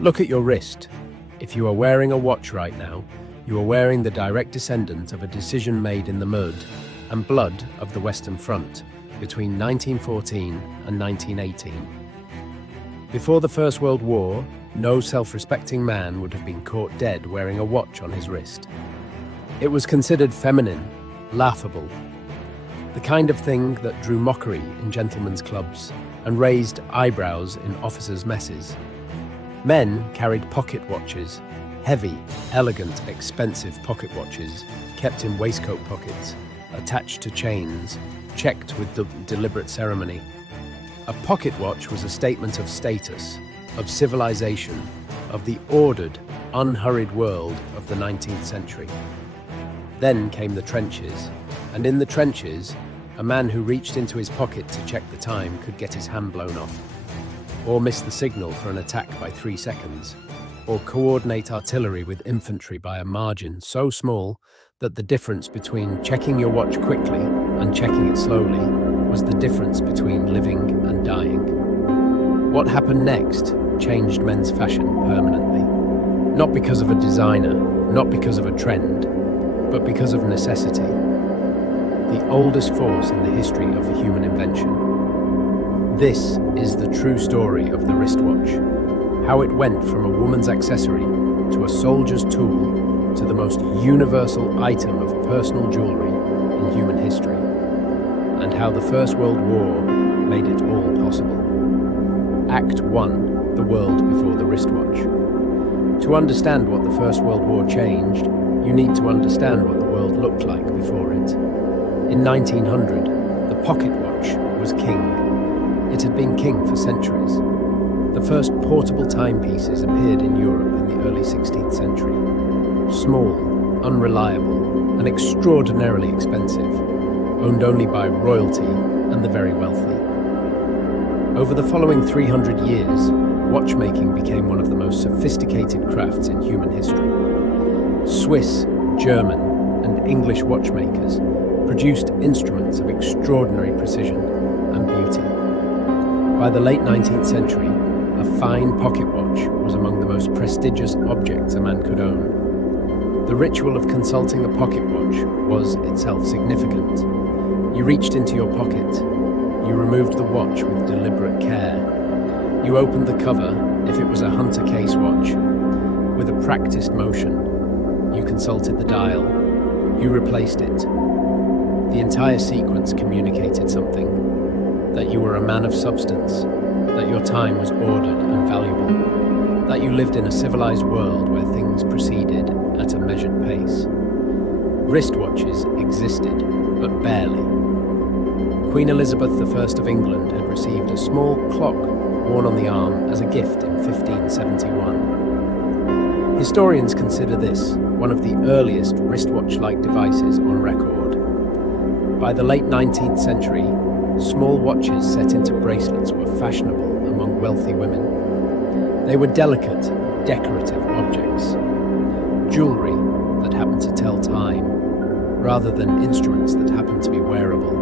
Look at your wrist. If you are wearing a watch right now, you are wearing the direct descendant of a decision made in the mud and blood of the Western Front between 1914 and 1918. Before the First World War, no self-respecting man would have been caught dead wearing a watch on his wrist. It was considered feminine, laughable, the kind of thing that drew mockery in gentlemen's clubs and raised eyebrows in officers' messes. Men carried pocket watches, heavy, elegant, expensive pocket watches, kept in waistcoat pockets, attached to chains, checked with deliberate ceremony. A pocket watch was a statement of status, of civilization, of the ordered, unhurried world of the 19th century. Then came the trenches, and in the trenches, a man who reached into his pocket to check the time could get his hand blown off, or miss the signal for an attack by 3 seconds, or coordinate artillery with infantry by a margin so small that the difference between checking your watch quickly and checking it slowly was the difference between living and dying. What happened next changed men's fashion permanently, not because of a designer, not because of a trend, but because of necessity, the oldest force in the history of human invention. This is the true story of the wristwatch, how it went from a woman's accessory to a soldier's tool to the most universal item of personal jewelry in human history, and how the First World War made it all possible. Act 1, the world before the wristwatch. To understand what the First World War changed, you need to understand what the world looked like before it. In 1900, the pocket watch was king. It had been king for centuries. The first portable timepieces appeared in Europe in the early 16th century. Small, unreliable, and extraordinarily expensive, owned only by royalty and the very wealthy. Over the following 300 years, watchmaking became one of the most sophisticated crafts in human history. Swiss, German, and English watchmakers produced instruments of extraordinary precision and beauty. By the late 19th century, a fine pocket watch was among the most prestigious objects a man could own. The ritual of consulting a pocket watch was itself significant. You reached into your pocket. You removed the watch with deliberate care. You opened the cover, if it was a Hunter case watch, with a practiced motion. You consulted the dial. You replaced it. The entire sequence communicated something: that you were a man of substance, that your time was ordered and valuable, that you lived in a civilized world where things proceeded at a measured pace. Wristwatches existed, but barely. Queen Elizabeth I of England had received a small clock worn on the arm as a gift in 1571. Historians consider this one of the earliest wristwatch-like devices on record. By the late 19th century, small watches set into bracelets were fashionable among wealthy women. They were delicate, decorative objects, jewelry that happened to tell time, rather than instruments that happened to be wearable.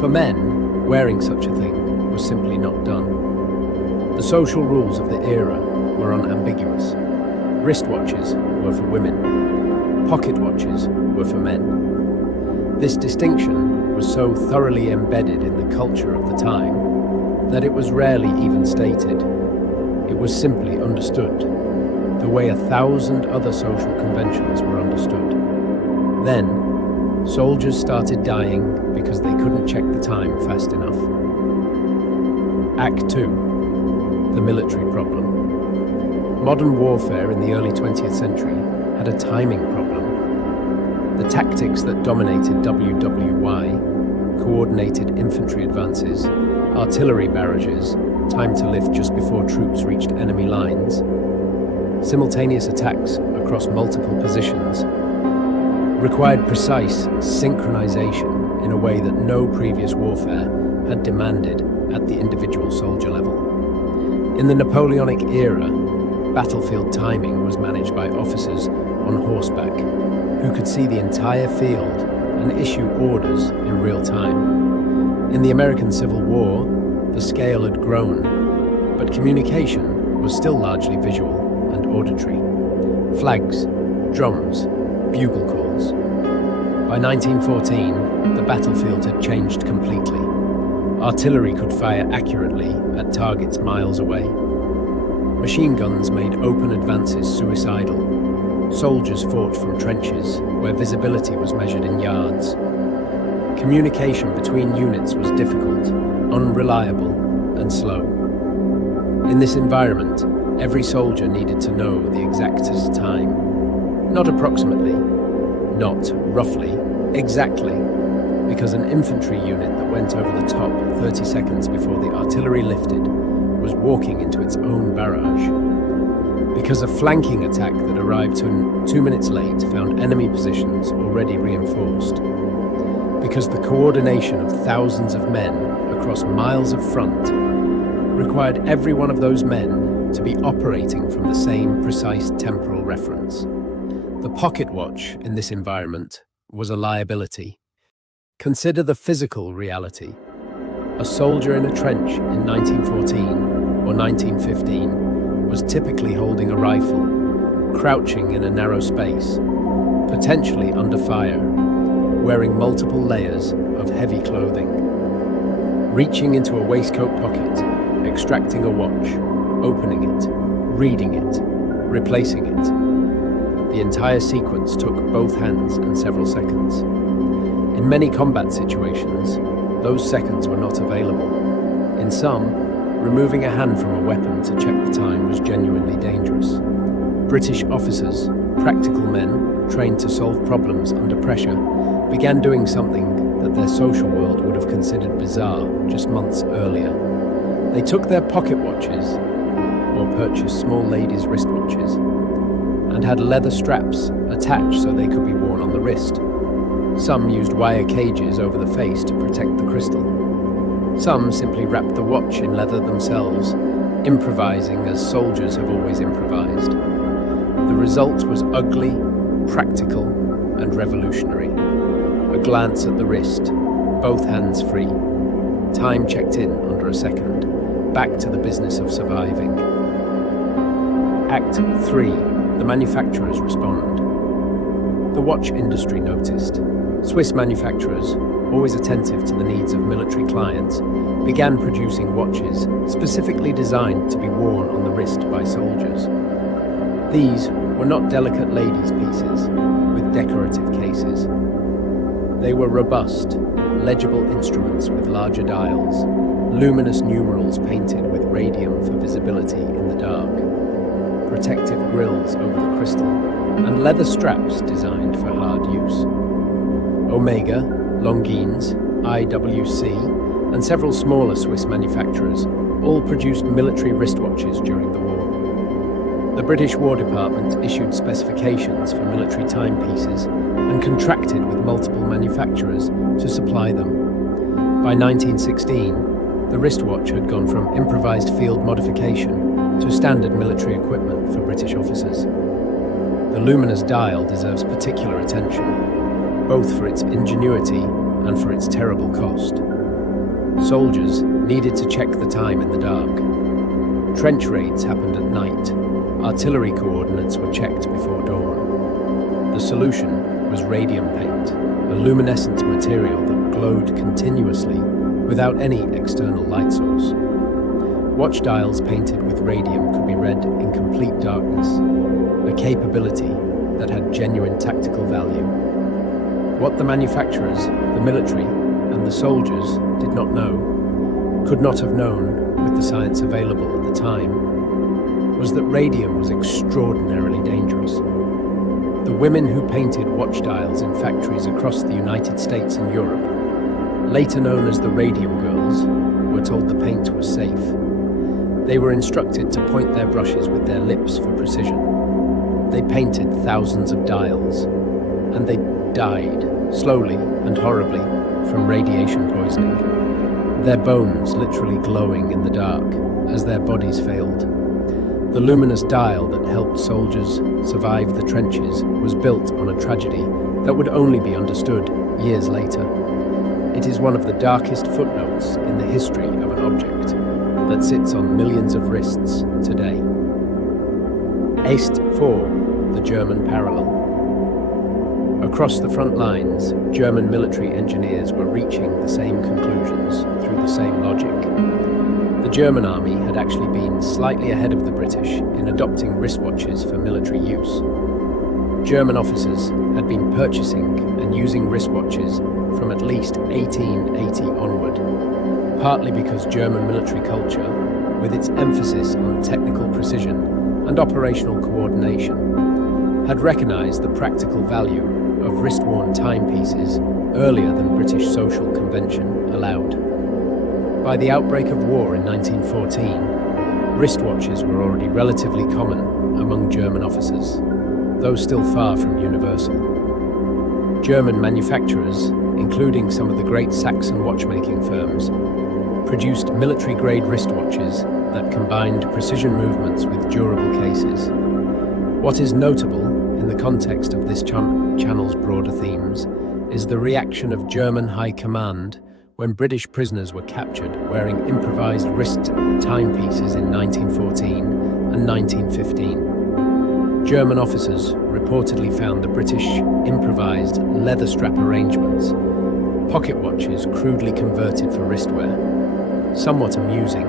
For men, wearing such a thing was simply not done. The social rules of the era were unambiguous. Wristwatches were for women. Pocket watches were for men. This distinction was so thoroughly embedded in the culture of the time that it was rarely even stated. It was simply understood, the way 1,000 other social conventions were understood. Then, soldiers started dying because they couldn't check the time fast enough. Act 2, the military problem. Modern warfare in the early 20th century had a timing problem. The tactics that dominated WWI, coordinated infantry advances, artillery barrages, time to lift just before troops reached enemy lines, simultaneous attacks across multiple positions, required precise synchronization in a way that no previous warfare had demanded at the individual soldier level. In the Napoleonic era, battlefield timing was managed by officers on horseback who could see the entire field and issue orders in real time. In the American Civil War, the scale had grown, but communication was still largely visual and auditory. Flags, drums, bugle calls. By 1914, the battlefield had changed completely. Artillery could fire accurately at targets miles away. Machine guns made open advances suicidal. Soldiers fought from trenches where visibility was measured in yards. Communication between units was difficult, unreliable, and slow. In this environment, every soldier needed to know the exactest time. Not approximately, not roughly, exactly, because an infantry unit that went over the top 30 seconds before the artillery lifted was walking into its own barrage. Because a flanking attack that arrived 2 minutes late found enemy positions already reinforced. Because the coordination of thousands of men across miles of front required every one of those men to be operating from the same precise temporal reference. The pocket watch in this environment was a liability. Consider the physical reality. A soldier in a trench in 1914 or 1915 was typically holding a rifle, crouching in a narrow space, potentially under fire, wearing multiple layers of heavy clothing, reaching into a waistcoat pocket, extracting a watch, opening it, reading it, replacing it. The entire sequence took both hands and several seconds. In many combat situations, those seconds were not available. In some, removing a hand from a weapon to check the time was genuinely dangerous. British officers, practical men, trained to solve problems under pressure, began doing something that their social world would have considered bizarre just months earlier. They took their pocket watches, or purchased small ladies' wristwatches, and had leather straps attached so they could be worn on the wrist. Some used wire cages over the face to protect the crystal. Some simply wrapped the watch in leather themselves, improvising as soldiers have always improvised. The result was ugly, practical, and revolutionary. A glance at the wrist, both hands free. Time checked in under a second, back to the business of surviving. Act 3. The manufacturers respond. The watch industry noticed. Swiss manufacturers, always attentive to the needs of military clients, began producing watches specifically designed to be worn on the wrist by soldiers. These were not delicate ladies' pieces with decorative cases. They were robust, legible instruments with larger dials, luminous numerals painted with radium for visibility in the dark, protective grills over the crystal, and leather straps designed for hard use. Omega, Longines, IWC, and several smaller Swiss manufacturers all produced military wristwatches during the war. The British War Department issued specifications for military timepieces and contracted with multiple manufacturers to supply them. By 1916, the wristwatch had gone from improvised field modification to standard military equipment for British officers. The luminous dial deserves particular attention, both for its ingenuity and for its terrible cost. Soldiers needed to check the time in the dark. Trench raids happened at night. Artillery coordinates were checked before dawn. The solution was radium paint, a luminescent material that glowed continuously without any external light source. Watch dials painted with radium could be read in complete darkness, a capability that had genuine tactical value. What the manufacturers, the military, and the soldiers did not know, could not have known with the science available at the time, was that radium was extraordinarily dangerous. The women who painted watch dials in factories across the United States and Europe, later known as the Radium Girls, were told the paint was safe. They were instructed to point their brushes with their lips for precision. They painted thousands of dials, and they died, slowly and horribly, from radiation poisoning, their bones literally glowing in the dark as their bodies failed. The luminous dial that helped soldiers survive the trenches was built on a tragedy that would only be understood years later. It is one of the darkest footnotes in the history of an object that sits on millions of wrists today. Est 4, the German parallel. Across the front lines, German military engineers were reaching the same conclusions through the same logic. The German army had actually been slightly ahead of the British in adopting wristwatches for military use. German officers had been purchasing and using wristwatches from at least 1880 onward, partly because German military culture, with its emphasis on technical precision and operational coordination, had recognized the practical value of wrist-worn timepieces earlier than British social convention allowed. By the outbreak of war in 1914, wristwatches were already relatively common among German officers, though still far from universal. German manufacturers, including some of the great Saxon watchmaking firms, produced military-grade wristwatches that combined precision movements with durable cases. What is notable in the context of this channel's broader themes is the reaction of German high command when British prisoners were captured wearing improvised wrist timepieces in 1914 and 1915. German officers reportedly found the British improvised leather strap arrangements, pocket watches crudely converted for wristwear, somewhat amusing.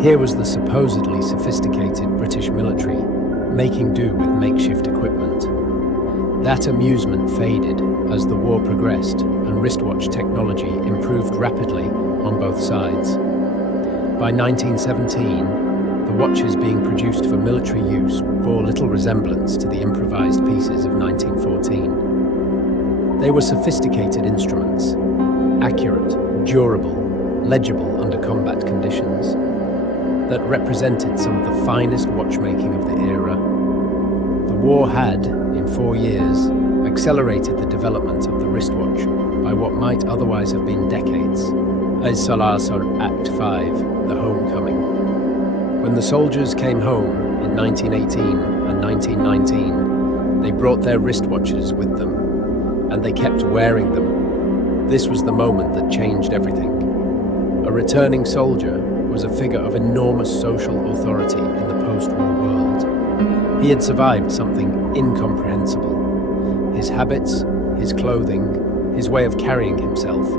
Here was the supposedly sophisticated British military making do with makeshift equipment. That amusement faded as the war progressed and wristwatch technology improved rapidly on both sides. By 1917, the watches being produced for military use bore little resemblance to the improvised pieces of 1914. They were sophisticated instruments, accurate, durable, legible under combat conditions, that represented some of the finest watchmaking of the era. The war had, in 4 years, accelerated the development of the wristwatch by what might otherwise have been decades. As Salazar Act 5, the homecoming. When the soldiers came home in 1918 and 1919, they brought their wristwatches with them, and they kept wearing them. This was the moment that changed everything. A returning soldier was a figure of enormous social authority in the post-war world. He had survived something incomprehensible. His habits, his clothing, his way of carrying himself,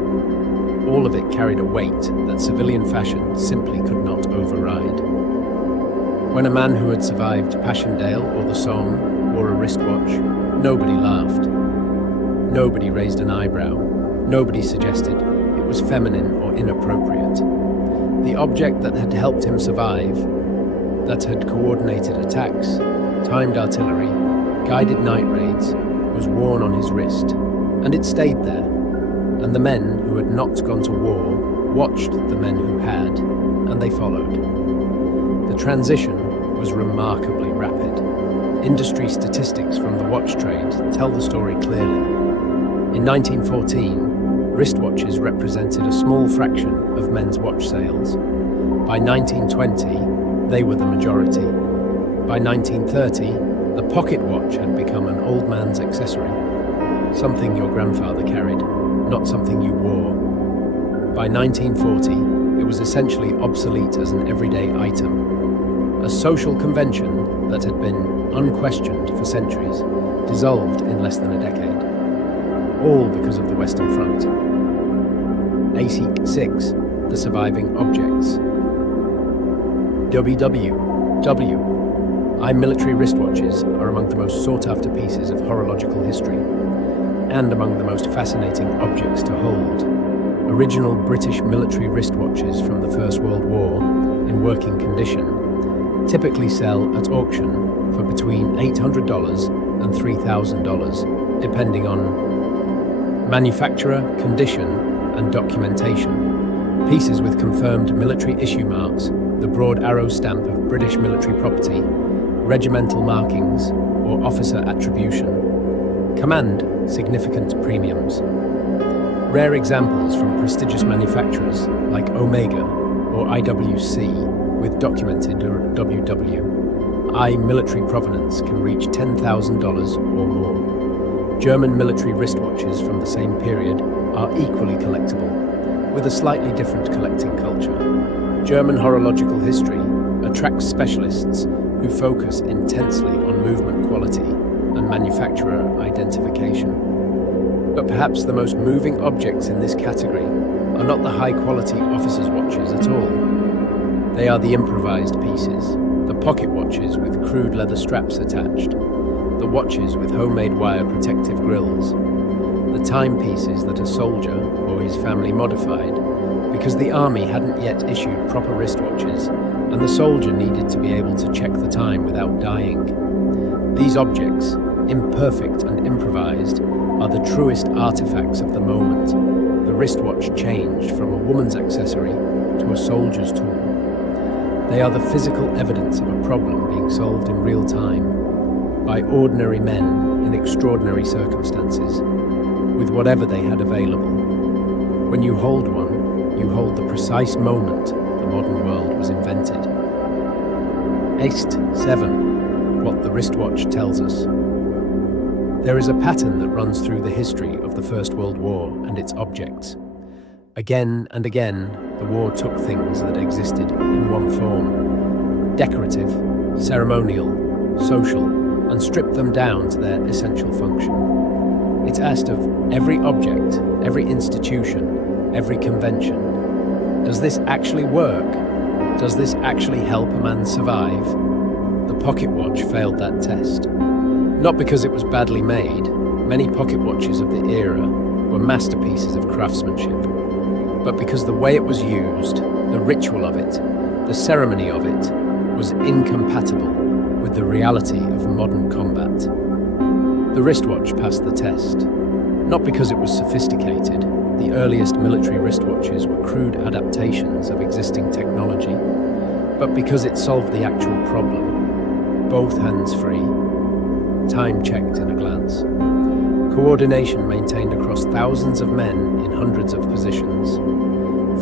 all of it carried a weight that civilian fashion simply could not override. When a man who had survived Passchendaele or the Somme wore a wristwatch, nobody laughed. Nobody raised an eyebrow. Nobody suggested it was feminine or inappropriate. The object that had helped him survive, that had coordinated attacks, timed artillery, guided night raids, was worn on his wrist, and it stayed there. And the men who had not gone to war watched the men who had, and they followed. The transition was remarkably rapid. Industry statistics from the watch trade tell the story clearly. In 1914, wristwatches represented a small fraction of men's watch sales. By 1920, they were the majority. By 1930, the pocket watch had become an old man's accessory, something your grandfather carried, not something you wore. By 1940, it was essentially obsolete as an everyday item. A social convention that had been unquestioned for centuries dissolved in less than a decade. All because of the Western Front. AC6, the surviving objects. WWI military wristwatches are among the most sought-after pieces of horological history, and among the most fascinating objects to hold. Original British military wristwatches from the First World War, in working condition, typically sell at auction for between $800 and $3,000, depending on manufacturer, condition, and documentation. Pieces with confirmed military issue marks, the broad arrow stamp of British military property, regimental markings, or officer attribution, command significant premiums. Rare examples from prestigious manufacturers like Omega or IWC with documented WWI military provenance can reach $10,000 or more. German military wristwatches from the same period are equally collectible, with a slightly different collecting culture. German horological history attracts specialists who focus intensely on movement quality and manufacturer identification. But perhaps the most moving objects in this category are not the high-quality officers' watches at all. They are the improvised pieces, the pocket watches with crude leather straps attached, the watches with homemade wire protective grills, the timepieces that a soldier or his family modified because the army hadn't yet issued proper wristwatches and the soldier needed to be able to check the time without dying. These objects, imperfect and improvised, are the truest artifacts of the moment. The wristwatch changed from a woman's accessory to a soldier's tool. They are the physical evidence of a problem being solved in real time by ordinary men in extraordinary circumstances, with whatever they had available. When you hold one, you hold the precise moment the modern world was invented. 7. What the wristwatch tells us. There is a pattern that runs through the history of the First World War and its objects. Again and again, the war took things that existed in one form, decorative, ceremonial, social, and stripped them down to their essential function. It asked of every object, every institution, every convention, does this actually work? Does this actually help a man survive? The pocket watch failed that test. Not because it was badly made. Many pocket watches of the era were masterpieces of craftsmanship, but because the way it was used, the ritual of it, the ceremony of it, was incompatible with the reality of modern combat. The wristwatch passed the test, not because it was sophisticated. The earliest military wristwatches were crude adaptations of existing technology, but because it solved the actual problem. Both hands free, time checked in a glance, coordination maintained across thousands of men in hundreds of positions.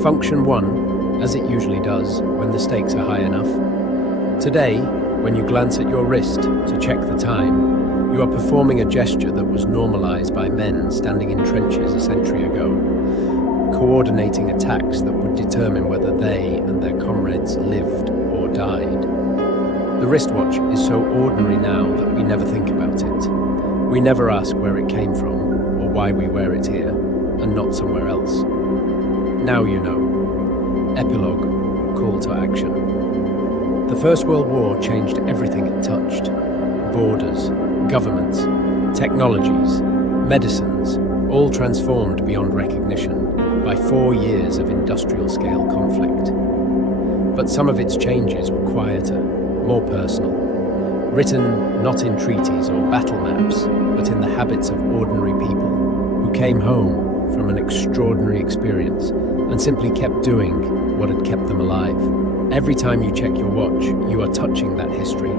Function 1, as it usually does when the stakes are high enough. Today, when you glance at your wrist to check the time, you are performing a gesture that was normalized by men standing in trenches a century ago, coordinating attacks that would determine whether they and their comrades lived or died. The wristwatch is so ordinary now that we never think about it. We never ask where it came from or why we wear it here and not somewhere else. Now you know. Epilogue, call to action. The First World War changed everything it touched. Borders, governments, technologies, medicines, all transformed beyond recognition by 4 years of industrial-scale conflict. But some of its changes were quieter, more personal, written not in treaties or battle maps, but in the habits of ordinary people who came home from an extraordinary experience and simply kept doing what had kept them alive. Every time you check your watch, you are touching that history.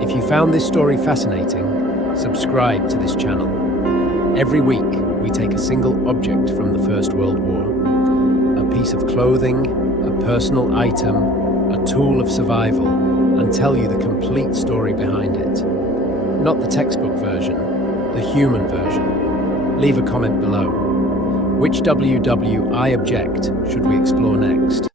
If you found this story fascinating, subscribe to this channel. Every week, we take a single object from the First World War, a piece of clothing, a personal item, a tool of survival, and tell you the complete story behind it. Not the textbook version, the human version. Leave a comment below. Which WWI object should we explore next?